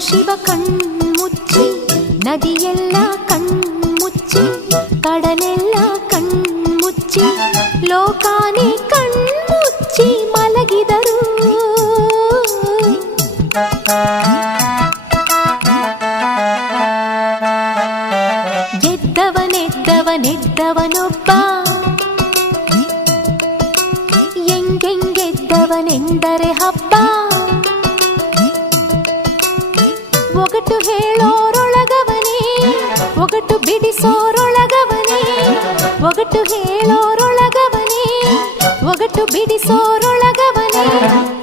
ಶಿವ ಕಣ್ಮುಚ್ಚಿ, ನದಿಯೆಲ್ಲ ಕಣ್ಮುಚ್ಚಿ, ಕಡಲೆಲ್ಲ ಕಣ್ಮುಚ್ಚಿ, ಲೋಕಾನೇ ಕಣ್ಮುಚ್ಚಿ ಮಲಗಿದರು. ಗೆದ್ದವನೆದ್ದವನೊಬ್ಬ, ಎಂಗೆಂಗೆದ್ದವನೆಂದರೆ ಹಬ್ಬ. ಒಗಟು ಹೇಳೋರೊಳಗವನೇ, ಒಗಟು ಬಿಡಿಸೋರೊಳಗವನೇ, ಒಗಟು ಹೇಳೋರೊಳಗವನೇ, ಒಗಟು ಬಿಡಿಸೋರೊಳಗವನೇ.